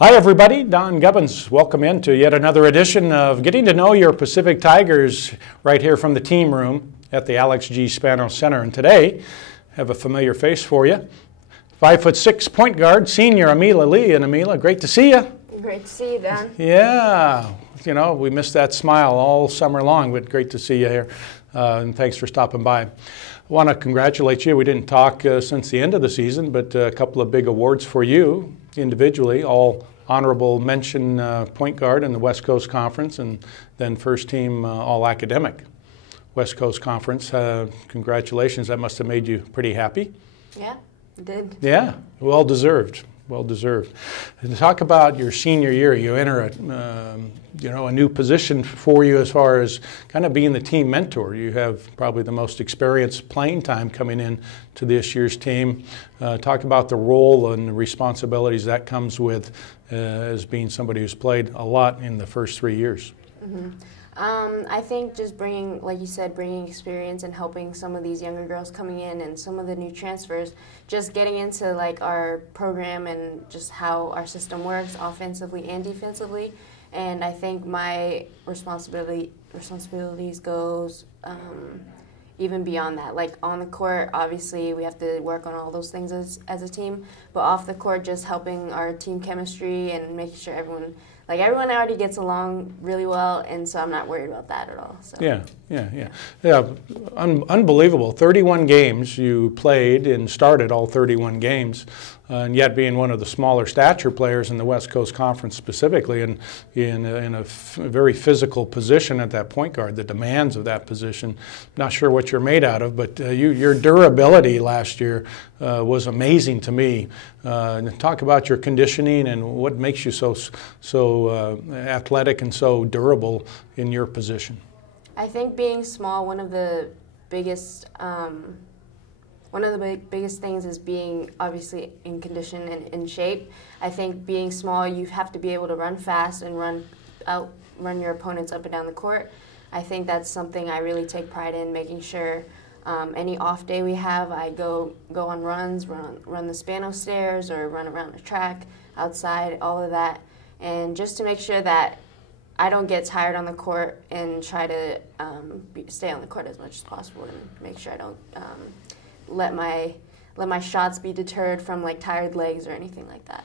Hi everybody, Don Gubbins. Welcome into yet another edition of Getting to Know Your Pacific Tigers right here from the team room at the Alex G. Spano Center. And today, I have a familiar face for you. 5'6" point guard, senior Ameela Li. And Ameela, great to see you. Great to see you, Don. Yeah, you know, we missed that smile all summer long, but great to see you here. And thanks for stopping by. I want to congratulate you. We didn't talk since the end of the season, but a couple of big awards for you individually, all honorable mention point guard in the West Coast Conference, and then first team all academic West Coast Conference. Congratulations, that must have made you pretty happy. Yeah, it did. Yeah, well deserved. Well deserved. And to talk about your senior year, you enter a new position for you as far as kind of being the team mentor. You have probably the most experienced playing time coming in to this year's team. Talk about the role and the responsibilities that comes with as being somebody who's played a lot in the first 3 years. Mm-hmm. I think just bringing, like you said, bringing experience and helping some of these younger girls coming in and some of the new transfers, just getting into like our program and just how our system works offensively and defensively. And I think my responsibilities goes even beyond that. Like on the court, obviously we have to work on all those things as a team, but off the court, just helping our team chemistry and making sure everyone already gets along really well, and so I'm not worried about that at all. So. Yeah. Unbelievable. 31 games you played and started all 31 games, and yet being one of the smaller stature players in the West Coast Conference specifically, and in a very physical position at that point guard, the demands of that position. Not sure what you're made out of, but your durability last year was amazing to me. Talk about your conditioning and what makes you so athletic and so durable in your position. I think being small, one of the biggest things is being obviously in condition and in shape. I think being small, you have to be able to run fast and run your opponents up and down the court. I think that's something I really take pride in, making sure any off day we have, I go on runs, run the Spano stairs or run around the track, outside, all of that. And just to make sure that I don't get tired on the court and try to stay on the court as much as possible and make sure I don't let my shots be deterred from like tired legs or anything like that.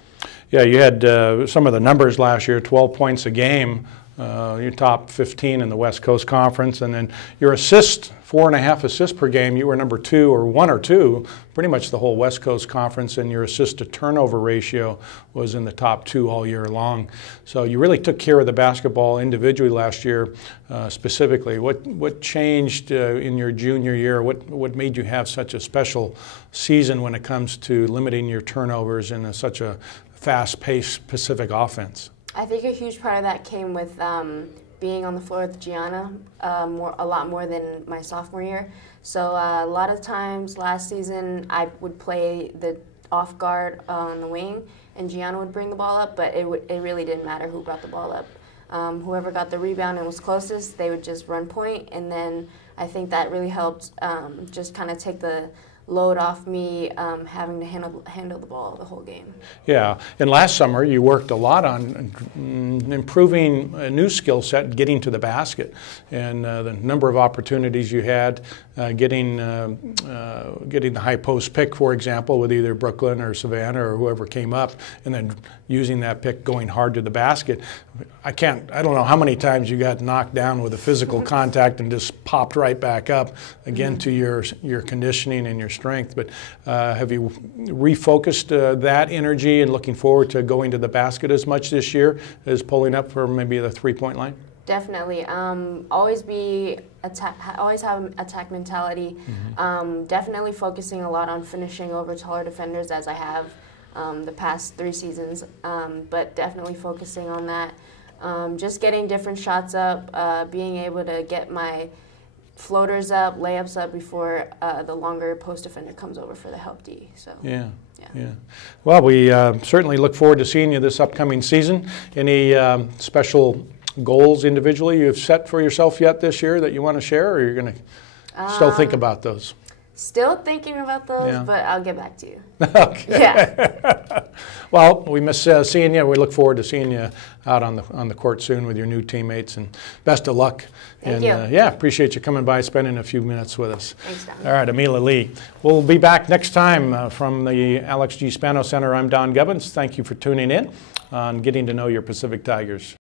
Yeah, you had some of the numbers last year, 12 points a game. You're top 15 in the West Coast Conference, and then your assist, 4.5 assists per game, you were number 2 or 1 or 2, pretty much the whole West Coast Conference, and your assist to turnover ratio was in the top 2 all year long. So you really took care of the basketball individually last year, specifically. What changed in your junior year? What made you have such a special season when it comes to limiting your turnovers in such a fast-paced Pacific offense? I think a huge part of that came with being on the floor with Gianna a lot more than my sophomore year. So a lot of times last season I would play the off guard on the wing and Gianna would bring the ball up, but it really didn't matter who brought the ball up. Whoever got the rebound and was closest, they would just run point, and then I think that really helped just kind of take the load off me having to handle the ball the whole game. Yeah, and last summer you worked a lot on improving a new skill set, getting to the basket, and the number of opportunities you had getting the high post pick, for example, with either Brooklyn or Savannah or whoever came up, and then using that pick going hard to the basket. I don't know how many times you got knocked down with a physical contact and just popped right back up again to your conditioning and your strength. But have you refocused that energy and looking forward to going to the basket as much this year as pulling up for maybe the three-point line? Definitely. Always have an attack mentality. Definitely focusing a lot on finishing over taller defenders as I have the past 3 seasons. But definitely focusing on that. Just getting different shots up, being able to get my floaters up, layups up before the longer post defender comes over for the help D. So yeah. Well, we certainly look forward to seeing you this upcoming season. Any special goals individually you've set for yourself yet this year that you want to share, or you're going to still think about those? Still thinking about those, Yeah. but I'll get back to you. Okay. Yeah. Well, we miss seeing you. We look forward to seeing you out on the court soon with your new teammates, and best of luck. Thank and you. Yeah, appreciate you coming by, spending a few minutes with us. Thanks, Don. All right, Ameela Li. We'll be back next time from the Alex G. Spano Center. I'm Don Gubbins. Thank you for tuning in on Getting to Know Your Pacific Tigers.